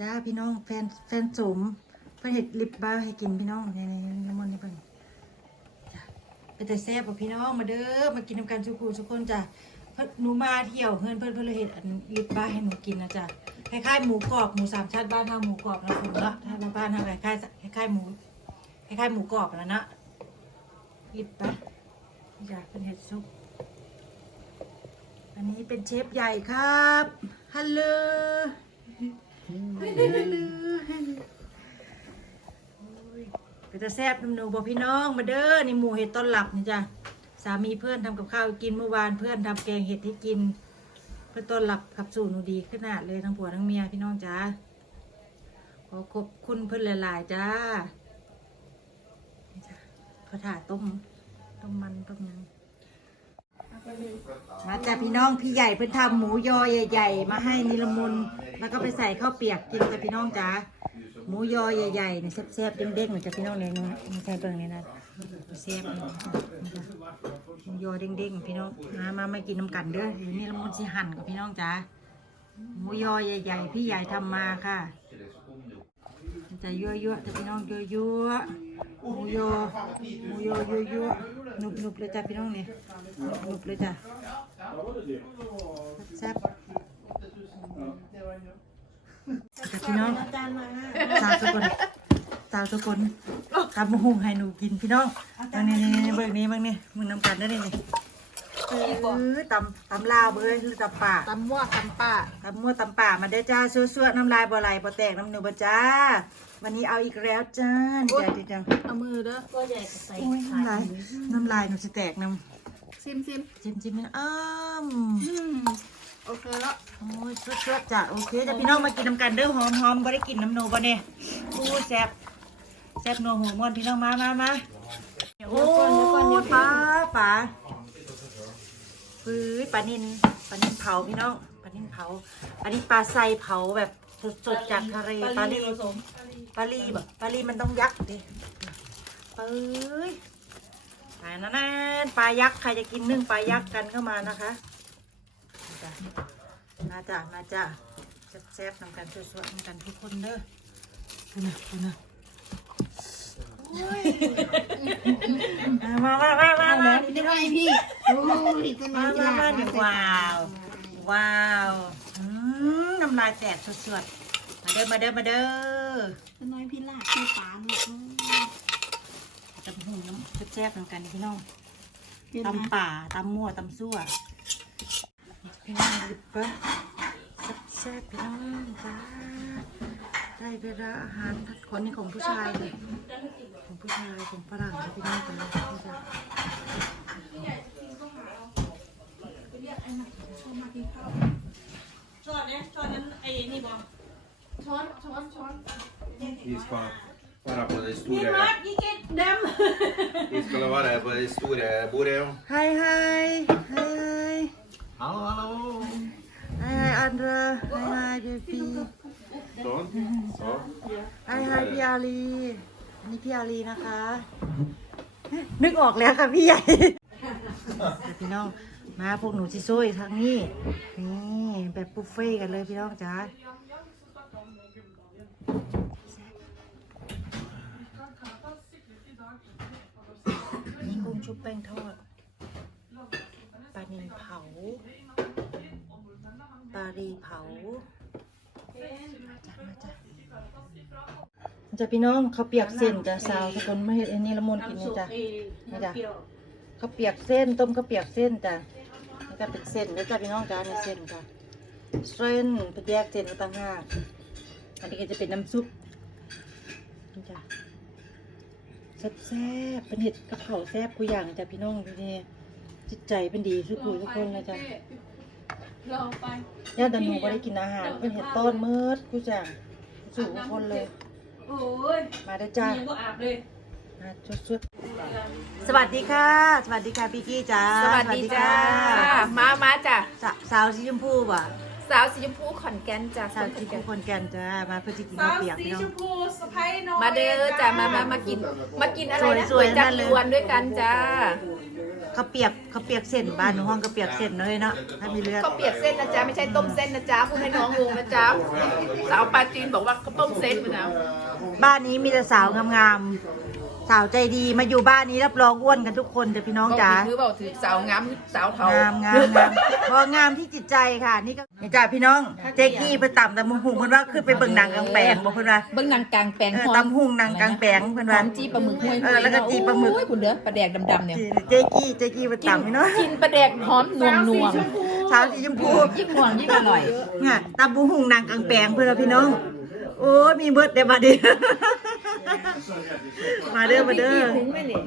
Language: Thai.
จ้าพี่น้องแฟนแฟนสมเพื่อนเห็ดลิปบ้าให้กินพี่น้องนี่นี่น้ำมันนี่เพิ่นจ้ะเป็นแต่แซ่บบ่พี่น้องมาเด้อมากินน้ำกันทุกคนทุกคนจ้ะเพิ่นหนูมาเที่ยวเพื่อนเพื่อนเพื่อนเห็ดลิปบ้าให้หนูกินนะจ้ะคล้ายๆหมูกรอบหมูสามชั้นบ้านเฮาหมูกรอบนะคุณเนาะถ้าบ้านเฮาคล้ายๆคล้ายๆหมูคล้ายๆหมูกรอบแล้วนะลิปบ้าจ้ะเป็นเห็ดซุปอันนี้เป็นเชฟใหญ่ครับฮัลโหล ฮัลโหลโอ้ยเป็จะแซ่บน้ำหนูบอกพี่น้องมาเด้อนี่หมูเห็ดต้นหลับนี่จ้ะสามีเพื่อนทำกับข้าวกินเมื่อวานเพื่อนทำแกงเห็ดให้กิน เพื่อต้อนรับขับสู่หนูดีขนาดเลยทั้งผัวทั้งเมียพี่น้องจ้าขอขอบคุณเพื่อนหลาย ๆ จ้านี่จ้ะเขาถ่าต้มต้มมันต้มยัง มาจากพี่น้องพี่ใหญ่เพิ่นทำหมูยอใหญ่ ๆ มาให้นิลมุนแล้วก็ไปใส่ข้าวเปียกกินกับพี่น้องจ๋าหมูยอใหญ่ๆเนี่ยแซ่บๆเด้งๆเหมือนกับพี่น้องเลยนะม่ใช่เบิ่งเลยนะแซ่บเลยหมูยอเด้งๆพี่น้องมามามากินน้ำกันเด้อเดี๋ยวนิลมุนสิหั่นกับพี่น้องจ๋าหมูยอใหญ่ ๆ พี่ใหญ่ทำมาค่ะจะยั่วๆแต่พี่น้องยั่วๆหมูยอหมูยอยั่วๆ หนุบๆเลยจ้ะพี่น้องเนี่ยหนุบๆเลยจ้ะแซ่บกับพี่น้องสาวสกุลสาวสกุลทำมะฮุงให้หนูกินพี่น้องมานี่นี่นี่เบิ่งนี่เบิ่งนี่มึงนำกันได้เลยนี่ ออตำตำลาวเบ้ยหรือตำป่าตำมั่วตำป่าตำมั่วตำป่ามาได้อจ้าซัวๆน้ำลายบ่ไหลบ่แตกน้ำหนูบ่จ้า วันนี้เอาอีกแล้วจ้าดีใจดีจังเอามือเด้อก็ใหญ่กับใส่โอ้ยน้ำลายน้ำลายหนูจะแตกน้ซิมซิมำจิ้มจิ้มๆอ้ามอืมโอเคแล้วโอ้ยชุดๆจ้ะโอเคจ้ะพี่น้องมากินน้ำกันเด้อหอมหอมๆบ่ได้กินน้ำโนบ่เนี่ยโอ้ยแซ่บแซ่บนัวหัวม่วนพี่น้องมามามาโอ้ยปลาปลา ฟื้ยปลานินปลานินเผาพี่น้องปลานินเผา อันนี้ปลาไซเผาแบบสดๆจากทะเลปลาลีปลาลีแบบปลาลีมันต้องยักษ์ดิเอ้ยปลานั่นๆปลายักษ์ใครจะกินนึ่งปลายักษ์กันเข้ามานะคะจ้ะมาจ้ะมาจ้ะแซ่บๆนำกันสวยๆนำกันทุกคนเด้อคุณนะคุณนะมามามามามาจะไป พี่โอ้ยต้นไม้มาที่มาหลากมามาเดี๋ยวว้าว ว้าวอืมน้ำลายแตกสดๆ มาเด้อมาเด้อมาเด้อต้นไม้พี่ลากพี่ปานเนี่ยตำหูน้ำแซ่บๆนกันพี่น้องเป็นไงตำป่าตำมั่วตำซั่วพี่น้องดิบปะแซ่บๆพี่น้องจ้า ได้เวลาอาหารทัดคนนี่ของผู้ชายเลยของผู้ชายของฝรั่งนะพี่น้องจ้านี่จ้ะช้อนเนี่ยช้อนนั้นไอ้นี่บอกช้อนช้อนช้อน Vi ska vara på det นี่ stora... มาร์กยี่เกตด Vi ska vara på det stora bordet. ja. ไฮ Så. ไฮไฮพี่อาลีอันนี้พี่อาลีนะคะ นึกออกแล้วค่ะพี่ใหญ่พี่น้องมาพวกหนูชิซุยทางนี้นี่แบบบุฟเฟ่ต์กันเลยพี่น้องจ้านี่กุ้งชุบแป้งทอดปลานิลเผาปลารีเผามาจ้ะมาจ้ะมา จ้ะพี่น้องเขาวเปียกเส้นจ้ะสาวทุกคนไม่เห็นอันนี้ละมุนำกินน้ำนี่ซุปจ้ะไอ้นี่จ้ะเปรี้ยวข้าวเปียกเส้นต้มข้าวเปียกเส้นจ้ะนี่ก็เป็นเส้นแล้วจ้ะพี่น้องจ้าในเส้นค่ะเส้นเป็นแยกเส้นไว้ต่างหากอันนี้ก็จะเป็นน้ำซุปนี่จ้ะแซ่บๆเป็นเห็ดกับเผาวแซ่บกูอย่างจ้ะพี่น้องดูนี่จิตใจเป็นดีทุกคนทุกคนเลยจ้ะลองไปญาติหนูไม่ได้กินอาหารเป็นเห็ดต้นมืดกูจ้ะสู่ทุ กคนเลย โอ้ยมาได้อจ้าเมียก็อาบเลยมาชุดๆสวัสดีค่ะ สวัสดีค่ะพี่กี้จ้าสวัสดีจ้าสวัสดีค่ะมามาจ้ะสาสาวสีชมพูว่ะสาวสีชมพูขอนแก่นจ้ะสาวสีชมพูคนแก่นจ้ามาเพื่อจะกินข้าวเปียกพี่น้องสะพ้ายน้อยมาเด้อจ้ะมามามากิน มากินอะไรนะสวยๆก๋วยจับนั่นเลยยวนด้วยกันจ้า ข้าวเปียกข้าวเปียกเส้นบ้านหนูห้องข้าวเปียกเส้นเลยเนาะถ้ามีเลือดข้าวเปียกเส้นนะจ๊ะไม่ใช่ต้มเส้นนะจ๊ะพูดให้น้องงงนะจ๊ะสาวปลาจีนบอกว่าเขาต้มเส้นมานะ บ้านนี้มีแต่สาวงามๆ สาวใจดีมาอยู่บ้านนี้รับรองอ้วนกันทุกคนเดี๋ยวพี่น้องจ๋า ถือเปล่าถือสาวงามสาวเทางามงามงามเพราะงามที่จิตใจค่ะ นี่ก็นี่จ้าพี่น้องเจ๊กี้ไปต่ำแต่มุงหุงเพิ่นว่าคือไปเบิ่งหนังกลางแปลงบอกเพิ่นว่าเบิ้งนางกลางแปลงเออหอมตำหุงหนังกลางแปลงเพิ่นหอว่ามจีปลาหมึกห้วยเออแล้วก็จีปลาหมึก โอ้ยคุณเด้อปลาแดกดำๆเนี่ยเจ๊กี้เจ๊กี้ไปต่ำพี่น้องกินปลาแดกหอมนวลนวลสาวสีชมพูยิ่งนวลยิ่งอร่อย เนี่ยตำบุหุงหนังกลางแปลงเพื่อนว่าพี่น้อง โอ้ยมีเบิดเดี๋ยวมาเด้อ มาเด้อมาเด้อคุ้งไหมเนี่ย